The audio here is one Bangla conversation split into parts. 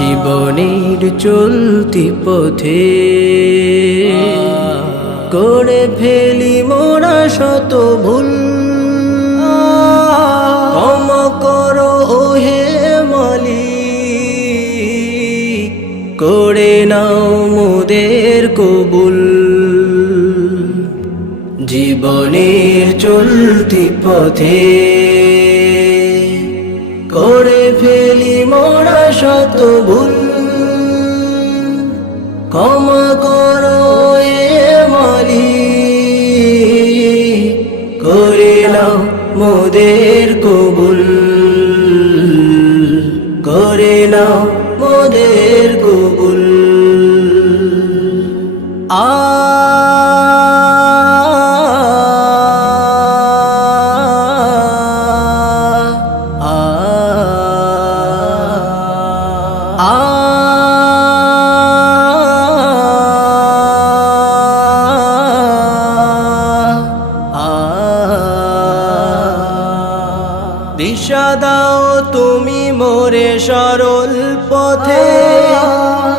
জীবনের চলতি পথে করে ফেলি মোরা শত ভুল। ক্ষমা করো ওহে মালিক, করে নাও মোদের কবুল। জীবনের চলতি পথে করে ফেলি মোরা শত ভুল। ক্ষমা করো এ মালিক, করে নাও মোদের কবুল। করে নাও মোদের কবুল। দিশা দাও তুমি মোরে সরল পথে,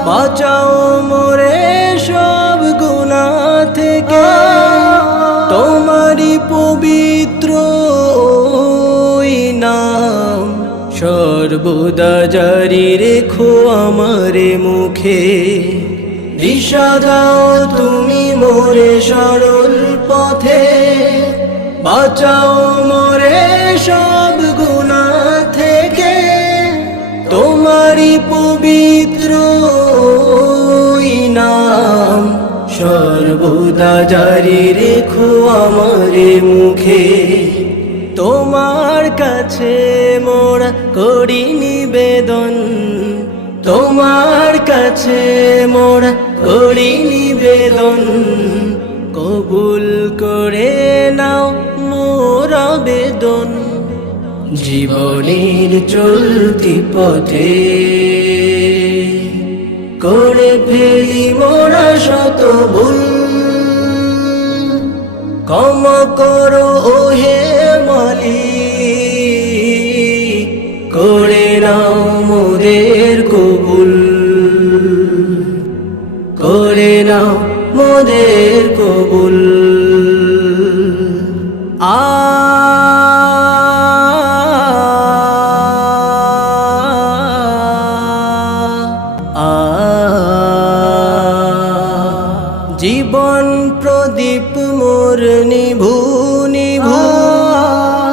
বাঁচাও মোরে সব গুনাহ থেকে। তোমারই পবিত্র ওই নাম সর্বদা জারি রেখো আমারে মুখে। দিশা দাও তুমি মোরে সরল পথে, বাঁচাও মোরে সব গুনাহ থেকে। তোমারই পবিত্র ওই নাম সর্বদা জারি রেখো আমারে মুখে। তোমার কাছে মোরা করি নিবেদন, তোমার কাছে মোরা করি নিবেদন। কবুল করে নাও মোর আবেদন। জীবনের চলতি পথে করে ফেলি মোরা শত ভুল। ক্ষমা করো ওহে মালিক, করে নাও মোদের কবুল। করে নাও মোদের কবুল। জীবন প্রদীপ মোর নিভু নিভু,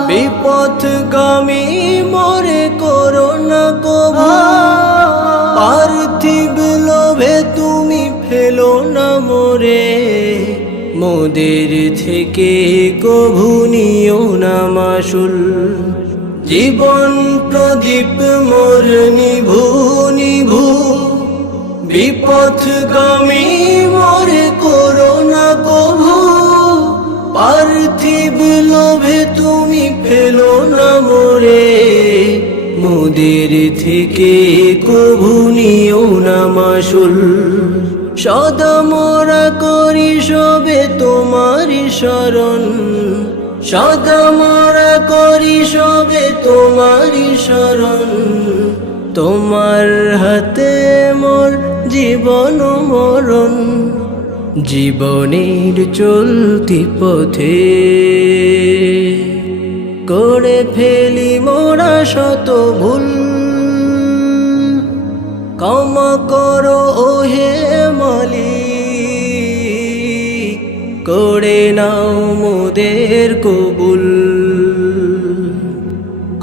বিপথগামী মোরে করো না কভু। পার্থিব লোভে তুমি ফেলো না মোরে, মোদের থেকে কভু নিও না মাসুল। জীবন প্রদীপ মোর নিভু নিভু, বিপথগামী মোরে করো না কভু। পার্থিব লোভে তুমি ফেলো না মোরে, মোদের থেকে কভু নিও না মাসুল। সদা মোরা করি সবে তোমারি শরণ, সদা মোরা করি সবে তোমারি শরণ। তোমার হাতে মোর জীবন মরণ। জীবনের চলতি পথে করে ফেলি মোরা শত ভুল। ক্ষমা করো ওহে মালিক, করে নাও মোদের কবুল।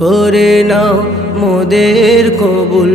করে নাও মোদের কবুল।